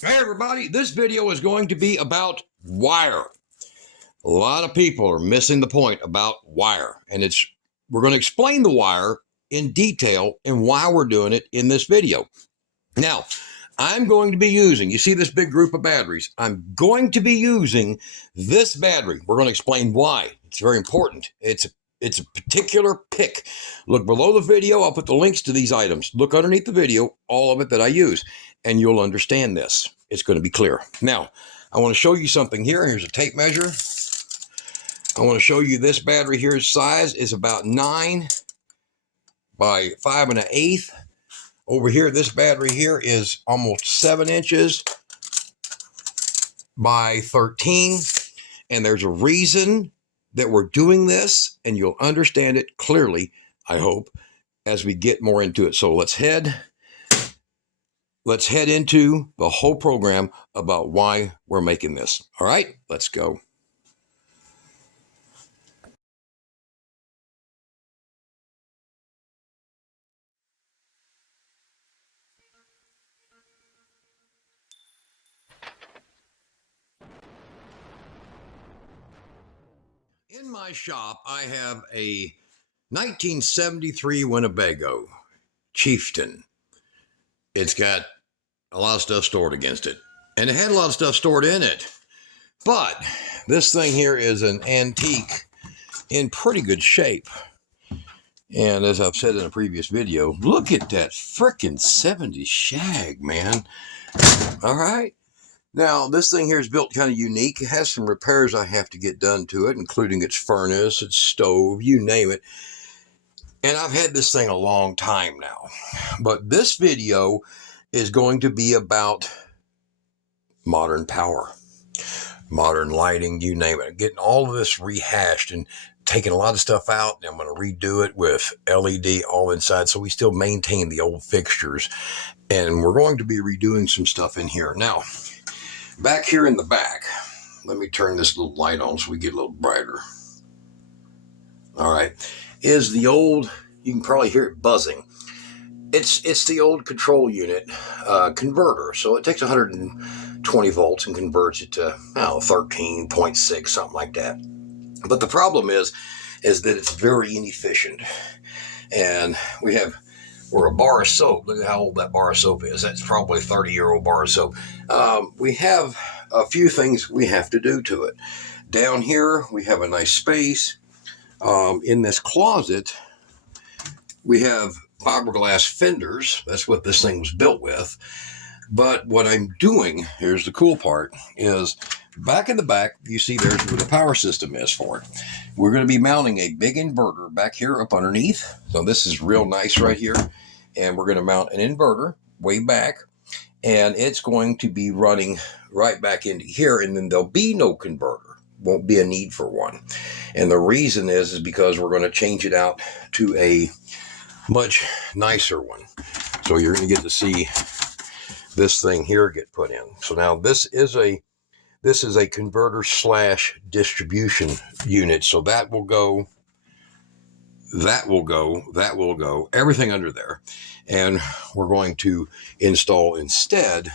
Hey everybody, this video is going to be about wire. A lot of people are missing the point about wire, and we're going to explain the wire in detail and why we're doing it in this video. Now, I'm going to be using, you see this big group of batteries, I'm going to be using this battery. We're going to explain why. It's very important. It's a particular pick. Look below the video. I'll put the links to these items. Look underneath the video, all of it that I use, and you'll understand this. It's going to be clear. Now, I want to show you something here. Here's a tape measure. I want to show you this battery here's size is about 9 by 5 1/8. Over here, this battery here is almost 7 inches by 13. And there's a reason that we're doing this, and you'll understand it clearly, I hope, as we get more into it. So let's head into the whole program about why we're making this. All right, let's go. In my shop, I have a 1973 Winnebago Chieftain. It's got a lot of stuff stored against it, and it had a lot of stuff stored in it. But this thing here is an antique in pretty good shape. And as I've said in a previous video, look at that frickin' 70s shag, man. All right. Now, this thing here is built kind of unique. It has some repairs I have to get done to it, including its furnace, its stove, you name it. And I've had this thing a long time now. But this video is going to be about modern power, modern lighting, you name it. Getting all of this rehashed and taking a lot of stuff out, and I'm going to redo it with LED all inside, so we still maintain the old fixtures. And we're going to be redoing some stuff in here. Now, back here in the back, let me turn this little light on so we get a little brighter. All right, is the old, you can probably hear it buzzing. It's the old control unit converter. So it takes 120 volts and converts it to 13.6, something like that. But the problem is that it's very inefficient. And we're a bar of soap. Look at how old that bar of soap is. That's probably a 30-year-old bar of soap. We have a few things we have to do to it. Down here, we have a nice space. In this closet, we have fiberglass fenders. That's what this thing was built with. But what I'm doing, here's the cool part, is back in the back, you see there's where the power system is for it. We're going to be mounting a big inverter back here up underneath. So this is real nice right here. And we're going to mount an inverter way back. And it's going to be running right back into here. And then there'll be no converter. Won't be a need for one. And the reason is because we're going to change it out to a much nicer one. So you're going to get to see this thing here get put in. So now this is a converter slash distribution unit. So that will go, everything under there. And we're going to install instead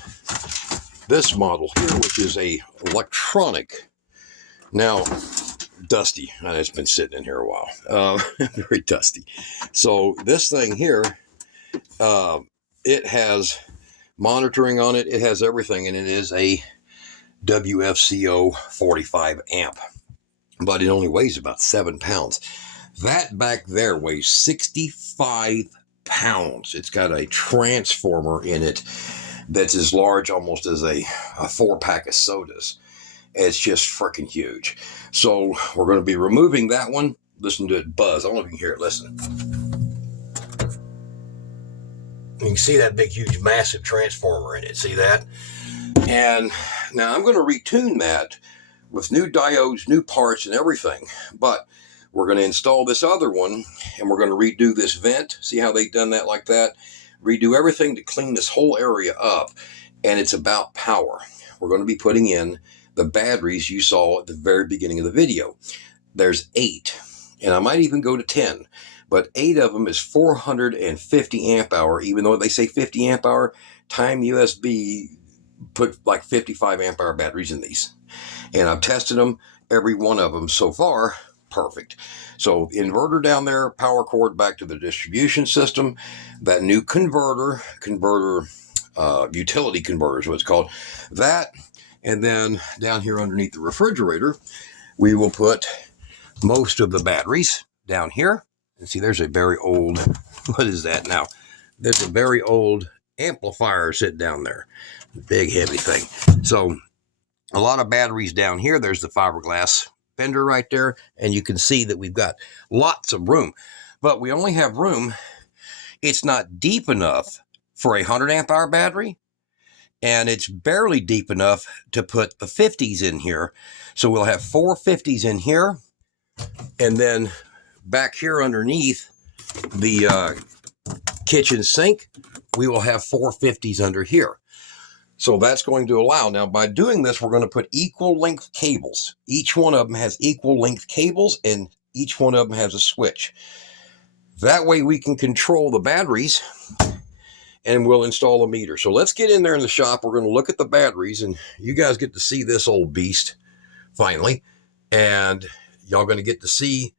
this model here, which is a electronic. Now, dusty. It's been sitting in here a while. Very dusty. So this thing here, it has monitoring on it. It has everything, and it is a WFCO 45 amp. But it only weighs about 7 pounds. That back there weighs 65 pounds. It's got a transformer in it that's as large almost as a 4-pack of sodas. It's just freaking huge. So we're going to be removing that one. Listen to it buzz. I don't know if you can hear it. Listen. You can see that big, huge, massive transformer in it. See that? And now I'm going to retune that with new diodes, new parts, and everything. But we're going to install this other one, and we're going to redo this vent. See how they've done that like that? Redo everything to clean this whole area up. And it's about power. We're going to be putting in the batteries you saw at the very beginning of the video. There's 8, and I might even go to 10, but 8 of them is 450 amp hour, even though they say 50 amp hour. Time USB put like 55 amp hour batteries in these. And I've tested them, every one of them so far, perfect. So inverter down there, power cord back to the distribution system, that new converter, utility converter is what it's called, that, and then down here underneath the refrigerator, we will put most of the batteries down here. And see, there's a very old, what is that now? There's a very old amplifier sitting down there, big heavy thing. So a lot of batteries down here. There's the fiberglass fender right there, and you can see that we've got lots of room, but we only have room. It's not deep enough for a 100 amp hour battery, and it's barely deep enough to put the 50s in here. So we'll have 4 50s in here, and then back here underneath the kitchen sink, we will have 4 50s under here. So that's going to allow, now by doing this, we're going to put equal length cables. Each one of them has equal length cables, and each one of them has a switch. That way we can control the batteries, and we'll install a meter. So let's get in there in the shop. We're going to look at the batteries, and you guys get to see this old beast finally. And y'all going to get to see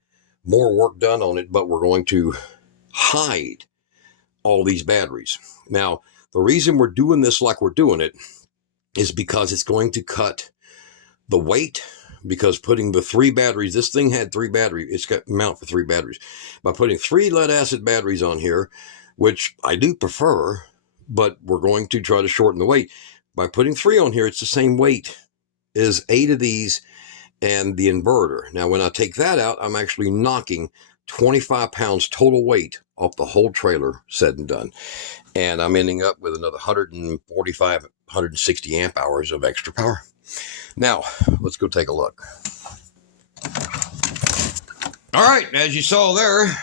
more work done on it, but we're going to hide all these batteries. Now, the reason we're doing this like we're doing it is because it's going to cut the weight, because putting the 3 batteries, this thing had 3 batteries, it's got mount for 3 batteries. By putting 3 lead acid batteries on here, which I do prefer, but we're going to try to shorten the weight. By putting 3 on here, it's the same weight as 8 of these and the inverter. Now, when I take that out, I'm actually knocking 25 pounds total weight off the whole trailer, said and done. And I'm ending up with another 145, 160 amp hours of extra power. Now, let's go take a look. All right, as you saw there,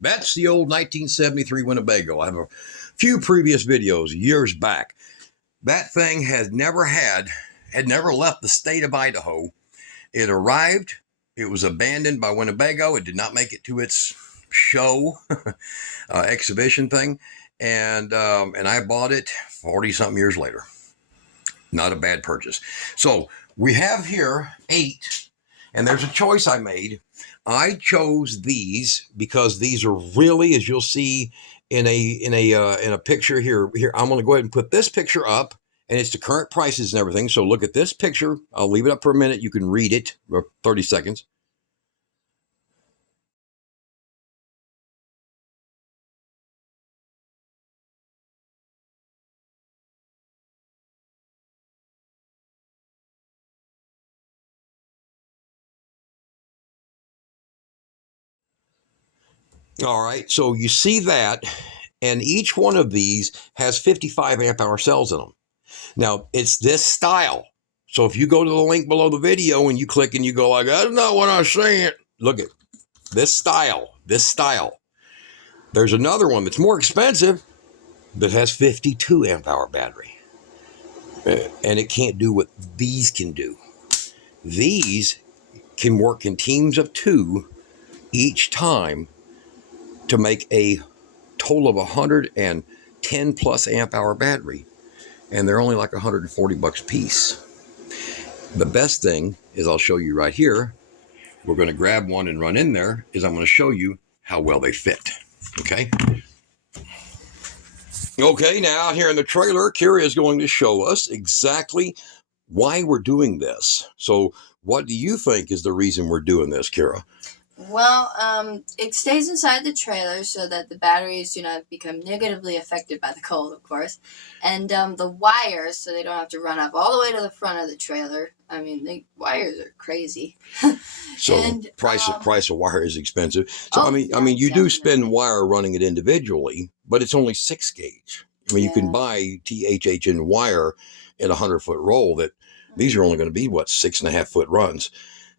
that's the old 1973 Winnebago. I have a few previous videos years back. That thing had never left the state of Idaho. It arrived, it was abandoned by Winnebago. It did not make it to its show exhibition thing. And I bought it 40-something years later. Not a bad purchase. So we have here 8, and there's a choice I made. I chose these because these are really, as you'll see in a picture here. I'm going to go ahead and put this picture up, and it's the current prices and everything. So look at this picture. I'll leave it up for a minute. You can read it for 30 seconds. All right, so you see that, and each one of these has 55 amp hour cells in them. Now, it's this style. So if you go to the link below the video and you click and you go like, I don't know what I'm saying. Look at this style, There's another one that's more expensive that has 52 amp hour battery. And it can't do what these can do. These can work in teams of 2 each time to make a total of 110 plus amp hour battery. And they're only like $140 a piece. The best thing is, I'll show you right here. We're going to grab one and run in there, is I'm going to show you how well they fit. Okay. Okay, now out here in the trailer, Kira is going to show us exactly why we're doing this. So what do you think is the reason we're doing this, Kira? Well, it stays inside the trailer so that the batteries do not become negatively affected by the cold, of course. And the wires, so they don't have to run up all the way to the front of the trailer. I mean, the wires are crazy. So and, price of wire is expensive. So I mean, you do spend wire running it individually, but it's only 6 gauge. I mean, you can buy THHN wire in a 100-foot roll. That these are only going to be 6.5-foot runs.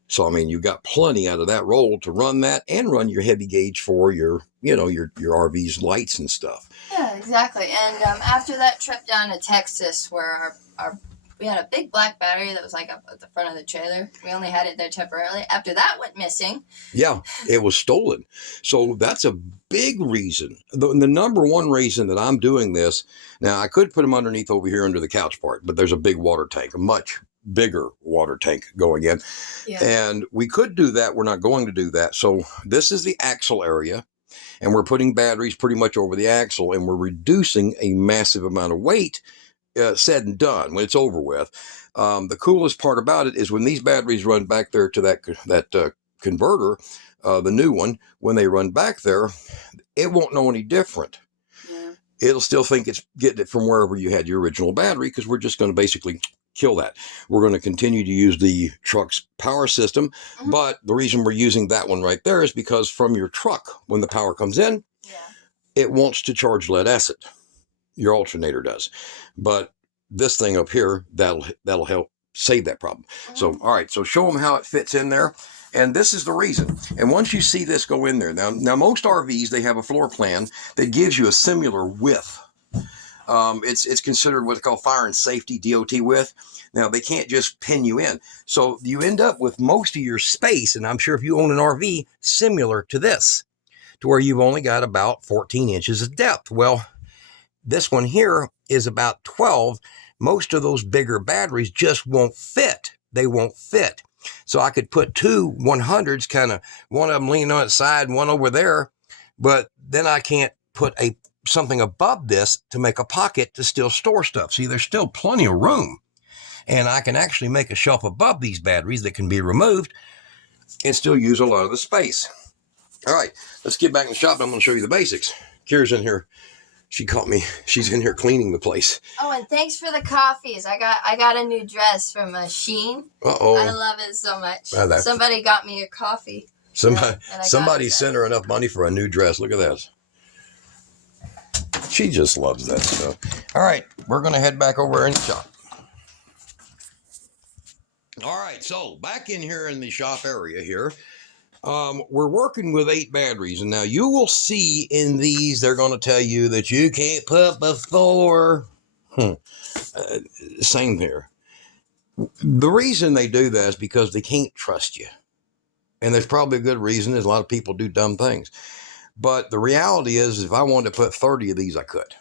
So I mean, you've got plenty out of that roll to run that and run your heavy gauge for your RV's lights and stuff. Yeah, exactly. And after that trip down to Texas, where our We had a big black battery that was like up at the front of the trailer. We only had it there temporarily. After that went missing. Yeah, it was stolen. So that's a big reason. The number one reason that I'm doing this, now I could put them underneath over here under the couch part, but there's a big water tank, a much bigger water tank going in. Yeah. And we could do that. We're not going to do that. So this is the axle area, and we're putting batteries pretty much over the axle, and we're reducing a massive amount of weight. Said and done when it's over with. The coolest part about it is when these batteries run back there to that converter, the new one, when they run back there, it won't know any different. Yeah. It'll still think it's getting it from wherever you had your original battery, because we're just going to basically kill that. We're going to continue to use the truck's power system, but the reason we're using that one right there is because from your truck, when the power comes in, it wants to charge lead acid. Your alternator does, but this thing up here, that'll help save that problem. So, all right, so show them how it fits in there. And this is the reason. And once you see this go in there, now most RVs, they have a floor plan that gives you a similar width. It's considered what's called fire and safety DOT width. Now, they can't just pin you in. So you end up with most of your space, and I'm sure if you own an RV, similar to this, to where you've only got about 14 inches of depth. Well, this one here is about 12. Most of those bigger batteries just won't fit. They won't fit. So I could put two 100s, kind of one of them leaning on its side, one over there, but then I can't put something above this to make a pocket to still store stuff. See, there's still plenty of room. And I can actually make a shelf above these batteries that can be removed and still use a lot of the space. All right, let's get back in the shop. I'm going to show you the basics. Kira's in here. She caught me. She's in here cleaning the place. Oh, and thanks for the coffees. I got a new dress from Shein. Uh-oh. I love it so much. Somebody got me a coffee. Somebody sent her enough money for a new dress. Look at this. She just loves that stuff. All right, we're going to head back over in the shop. All right, so back in here in the shop area here. We're working with 8 batteries, and now you will see in these, they're going to tell you that you can't put before. Same here. The reason they do that is because they can't trust you. And there's probably a good reason, is a lot of people do dumb things. But the reality is, if I wanted to put 30 of these, I could.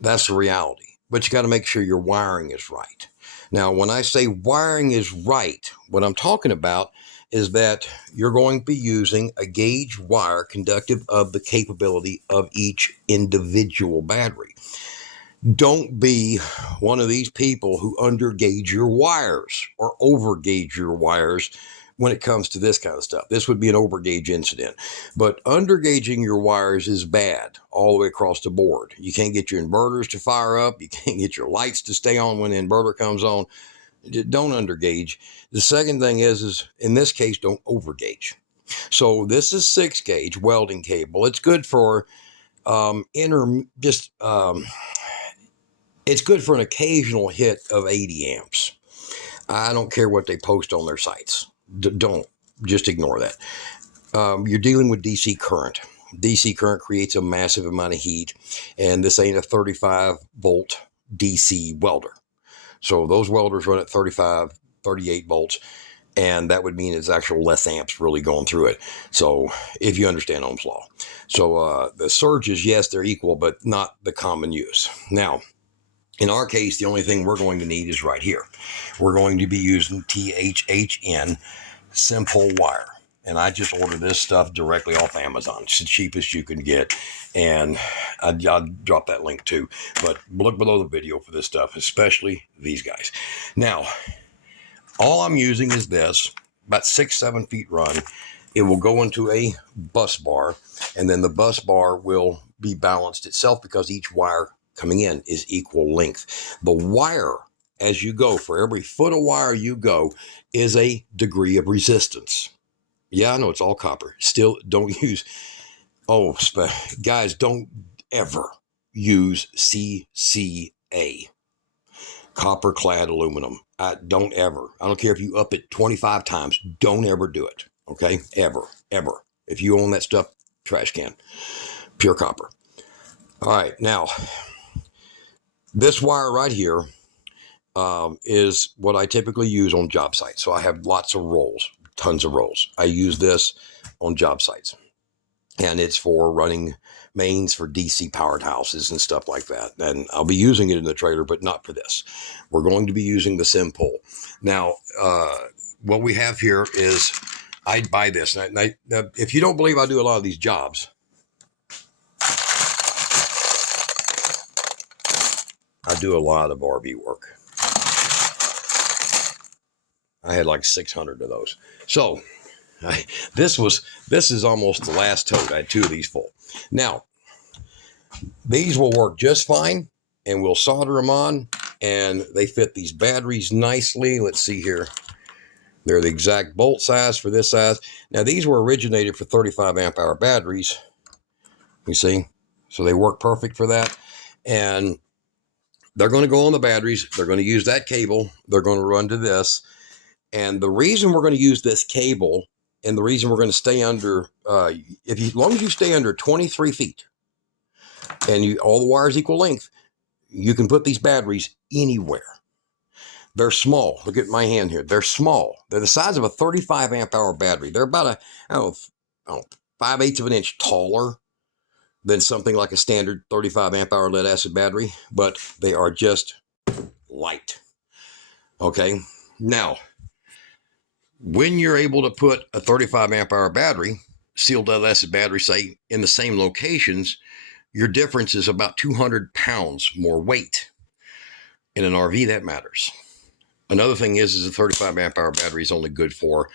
That's the reality. But you got to make sure your wiring is right. Now, when I say wiring is right, what I'm talking about is that you're going to be using a gauge wire conductive of the capability of each individual battery. Don't be one of these people who undergauge your wires or overgauge your wires when it comes to this kind of stuff. This would be an overgauge incident. But undergauging your wires is bad all the way across the board. You can't get your inverters to fire up. You can't get your lights to stay on when the inverter comes on. Don't undergauge. The second thing is in this case, don't overgauge. So this is 6 gauge welding cable. It's good for it's good for an occasional hit of 80 amps. I don't care what they post on their sites. Don't. Just ignore that. You're dealing with DC current. DC current creates a massive amount of heat, and this ain't a 35 volt DC welder. So those welders run at 35, 38 volts, and that would mean it's actual less amps really going through it. So if you understand Ohm's law. So the surges, yes, they're equal, but not the common use. Now, in our case, the only thing we're going to need is right here. We're going to be using THHN simple wire. And I just ordered this stuff directly off Amazon. It's the cheapest you can get. And I'll drop that link too. But look below the video for this stuff, especially these guys. Now, all I'm using is this, about 6-7 feet run. It will go into a bus bar, and then the bus bar will be balanced itself because each wire coming in is equal length. The wire, as you go, for every foot of wire you go, is a degree of resistance. Yeah, I know it's all copper. Still, don't use, guys, don't ever use CCA, copper clad aluminum. Don't ever. I don't care if you up it 25 times. Don't ever do it. Okay? Ever. If you own that stuff, trash can. Pure copper. All right. Now, this wire right here is what I typically use on job sites. So I have lots of rolls, tons of rolls. I use this on job sites, and it's for running mains for DC powered houses and stuff like that. And I'll be using it in the trailer, but not for this. We're going to be using the sim pole. Now, what we have here is I'd buy this. Now, if you don't believe I do a lot of these jobs, I do a lot of RV work. I had like 600 of those. So this is almost the last tote. I had 2 of these full. Now, these will work just fine, and we'll solder them on, and they fit these batteries nicely. Let's see here. They're the exact bolt size for this size. Now, these were originated for 35 amp hour batteries. You see? So they work perfect for that. And they're going to go on the batteries. They're going to use that cable. They're going to run to this. And the reason we're going to use this cable, and the reason we're going to stay under, as long as you stay under 23 feet, and all the wires equal length, you can put these batteries anywhere. They're small. Look at my hand here. They're small. They're the size of a 35 amp hour battery. They're about 5/8 of an inch taller than something like a standard 35 amp hour lead acid battery, but they are just light. Okay. Now, when you're able to put a 35 amp hour battery, sealed lead acid battery, say in the same locations, your difference is about 200 pounds more weight. In an RV, that matters. Another thing is a 35 amp hour battery is only good for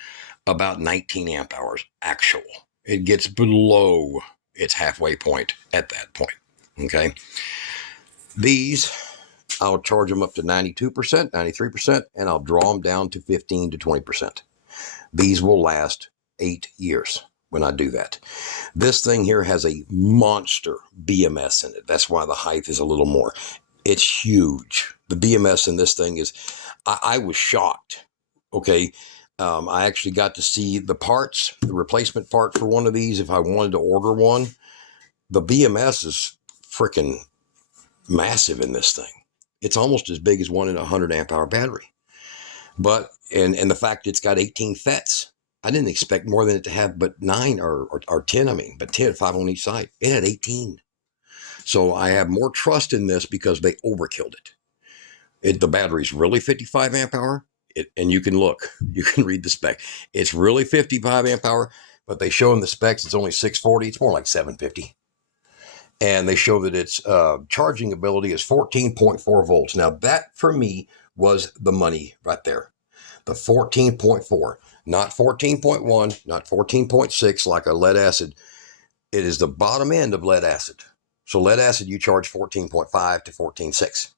about 19 amp hours actual. It gets below its halfway point at that point. Okay. These, I'll charge them up to 92%, 93%, and I'll draw them down to 15 to 20%. These will last 8 years when I do that. This thing here has a monster BMS in it. That's why the height is a little more. It's huge. The BMS in this thing is, I was shocked. Okay. I actually got to see the parts, the replacement part for one of these if I wanted to order one. The BMS is freaking massive in this thing. It's almost as big as one in a 100 amp hour battery. But, and the fact it's got 18 FETs, I didn't expect more than it to have but 9 or 10, but 10, 5 on each side. It had 18. So I have more trust in this because they overkilled it. The battery's really 55 amp hour. And you can look, you can read the spec. It's really 55 amp hour, but they show in the specs it's only 640. It's more like 750. And they show that its charging ability is 14.4 volts. Now that for me was the money right there. The 14.4, not 14.1, not 14.6 like a lead acid. It is the bottom end of lead acid. So lead acid, you charge 14.5 to 14.6.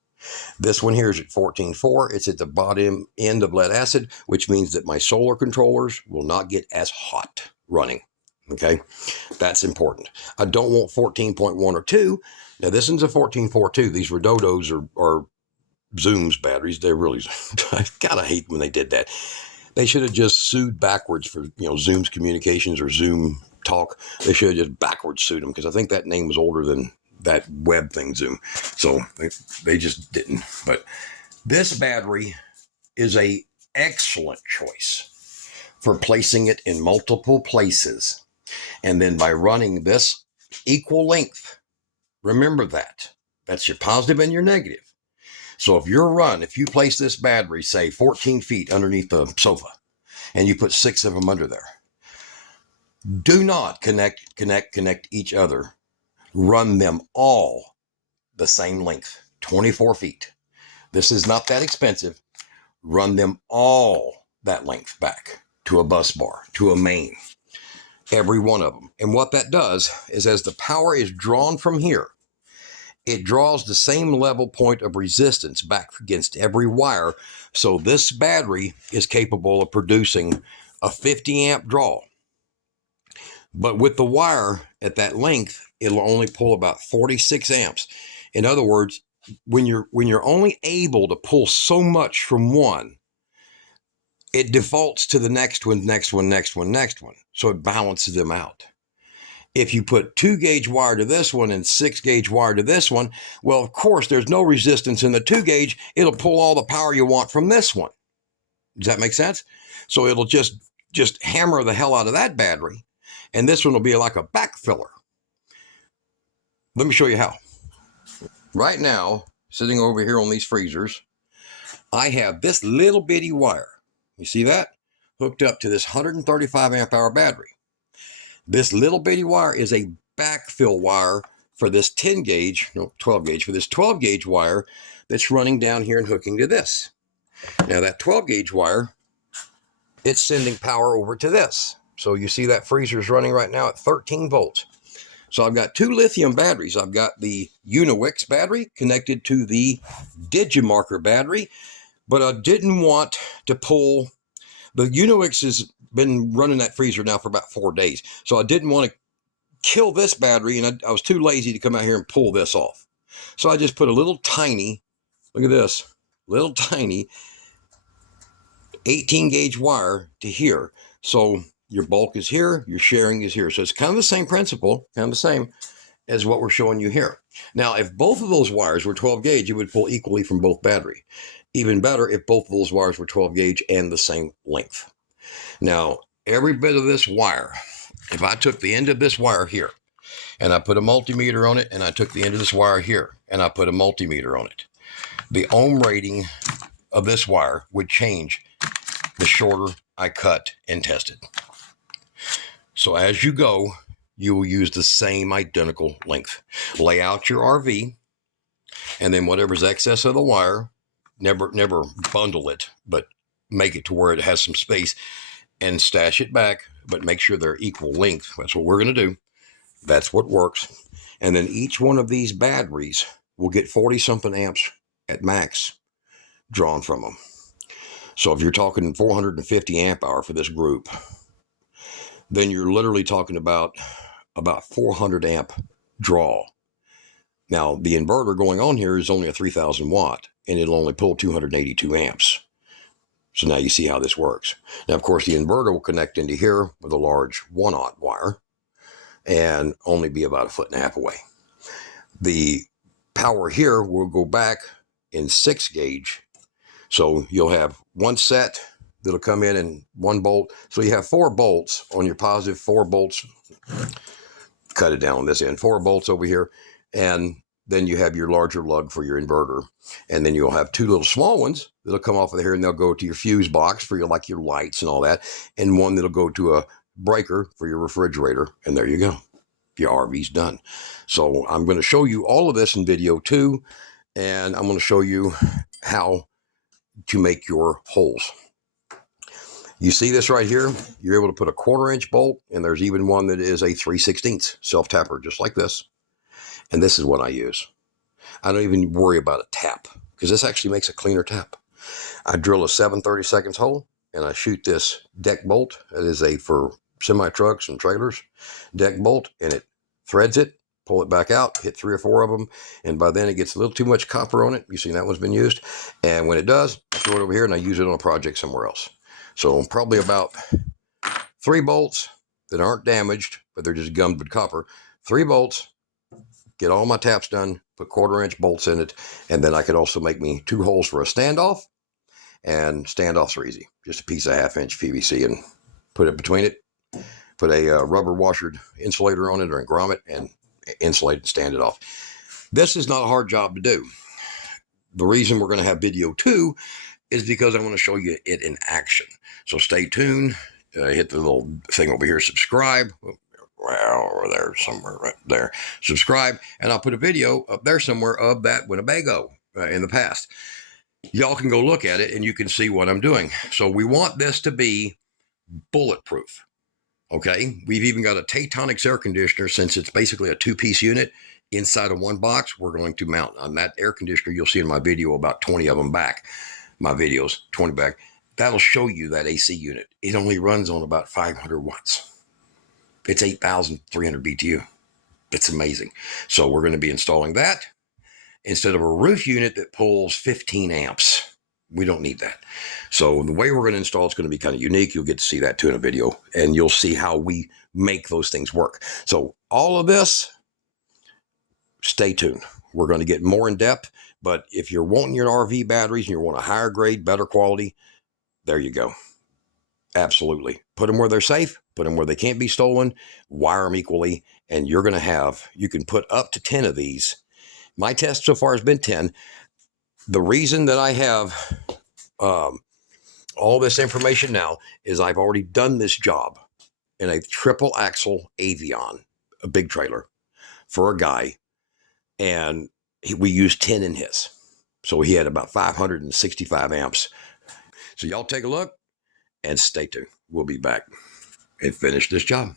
This one here is at 14.4. It's at the bottom end of lead acid, which means that my solar controllers will not get as hot running. Okay, that's important. I don't want 14.1 or 2. Now this one's a 14.4 too. These Redodos are Zoom's batteries. They're really, I gotta hate when they did that. They should have just sued backwards for, Zoom's communications or Zoom talk. They should have just backwards sued them because I think that name was older than that web thing, Zoom. So they just didn't. But this battery is a excellent choice for placing it in multiple places. And then by running this equal length, remember that. That's your positive and your negative. So if you place this battery, say 14 feet underneath the sofa, and you put 6 of them under there, do not connect each other. Run them all the same length, 24 feet. This is not that expensive. Run them all that length back to a bus bar, to a main. Every one of them. And what that does is as the power is drawn from here, it draws the same level point of resistance back against every wire. So this battery is capable of producing a 50 amp draw. But with the wire at that length, it'll only pull about 46 amps. In other words, when you're only able to pull so much from one, it defaults to the next one. So it balances them out. If you put 2-gauge wire to this one and 6-gauge wire to this one, well, of course, there's no resistance in the 2-gauge. It'll pull all the power you want from this one. Does that make sense? So it'll just hammer the hell out of that battery, and this one will be like a backfiller. Let me show you how. Right now, sitting over here on these freezers, I have this little bitty wire. You see that? Hooked up to this 135 amp hour battery. This little bitty wire is a backfill wire for this 12 gauge, for this 12 gauge wire that's running down here and hooking to this. Now that 12 gauge wire, it's sending power over to this. So you see that freezer is running right now at 13 volts. So I've got two lithium batteries. I've got the Uniwix battery connected to the Digimarker battery, but I didn't want to pull. The Uniwix has been running that freezer now for about 4 days. So I didn't want to kill this battery, and I was too lazy to come out here and pull this off. So I just put a little tiny, look at this, little tiny 18 gauge wire to here. So your bulk is here, your sharing is here. So it's kind of the same principle, kind of the same as what we're showing you here. Now, if both of those wires were 12 gauge, it would pull equally from both battery. Even better if both of those wires were 12 gauge and the same length. Now, every bit of this wire, if I took the end of this wire here and I put a multimeter on it, and I took the end of this wire here and I put a multimeter on it, the ohm rating of this wire would change the shorter I cut and tested. So as you go, you will use the same identical length. Lay out your RV, and then whatever's excess of the wire, never bundle it, but make it to where it has some space and stash it back, but make sure they're equal length. That's what we're going to do. That's what works. And then each one of these batteries will get 40 something amps at max drawn from them. So if you're talking 450 amp hour for this group, then you're literally talking about 400 amp draw. Now, the inverter going on here is only a 3,000 watt, and it'll only pull 282 amps. So now you see how this works. Now, of course, the inverter will connect into here with a large 1-aught wire and only be about 1.5 feet away. The power here will go back in 6 gauge. So you'll have one set that'll come in 1 bolt. So you have 4 bolts on your positive, 4 bolts. Cut it down on this end, 4 bolts over here. And then you have your larger lug for your inverter. And then you'll have 2 little small ones that'll come off of here, and they'll go to your fuse box for your lights and all that. And one that'll go to a breaker for your refrigerator. And there you go. Your RV's done. So I'm going to show you all of this in video 2. And I'm going to show you how to make your holes. You see this right here? You're able to put a 1/4 inch bolt, and there's even one that is a 3/16 self-tapper, just like this. And this is what I use. I don't even worry about a tap, because this actually makes a cleaner tap. I drill a 7/32 hole, and I shoot this deck bolt. It is for semi-trucks and trailers deck bolt, and it threads it, pull it back out, hit 3 or 4 of them, and by then it gets a little too much copper on it. You see that one's been used. And when it does, I throw it over here and I use it on a project somewhere else. So probably about 3 bolts that aren't damaged, but they're just gummed with copper. 3 bolts, get all my taps done, put 1/4 inch bolts in it, and then I could also make me 2 holes for a standoff, and standoffs are easy. Just a piece of 1/2 inch PVC and put it between it, put a rubber washered insulator on it or a grommet, and insulate and stand it off. This is not a hard job to do. The reason we're going to have video 2 is because I want to show you it in action. So stay tuned. Hit the little thing over here, subscribe. Well, over there somewhere, right there. Subscribe, and I'll put a video up there somewhere of that Winnebago in the past. Y'all can go look at it, and you can see what I'm doing. So we want this to be bulletproof. Okay, we've even got a Tectonics air conditioner, since it's basically a 2-piece unit inside of 1 box. We're going to mount on that air conditioner. You'll see in my video about 20 of them back. My videos, 20 back. That'll show you that AC unit. It only runs on about 500 watts. It's 8,300 BTU. It's amazing. So we're going to be installing that instead of a roof unit that pulls 15 amps. We don't need that. So the way we're going to install it's going to be kind of unique. You'll get to see that too in a video, and you'll see how we make those things work. So all of this, stay tuned. We're going to get more in depth, but if you're wanting your RV batteries and you want a higher grade, better quality, there you go. Absolutely. Put them where they're safe, put them where they can't be stolen, wire them equally, and you're going to have, you can put up to 10 of these. My test so far has been 10. The reason that I have all this information now is I've already done this job in a triple axle Avion, a big trailer for a guy, and we used 10 in his. So he had about 565 amps. So y'all take a look and stay tuned. We'll be back and finish this job.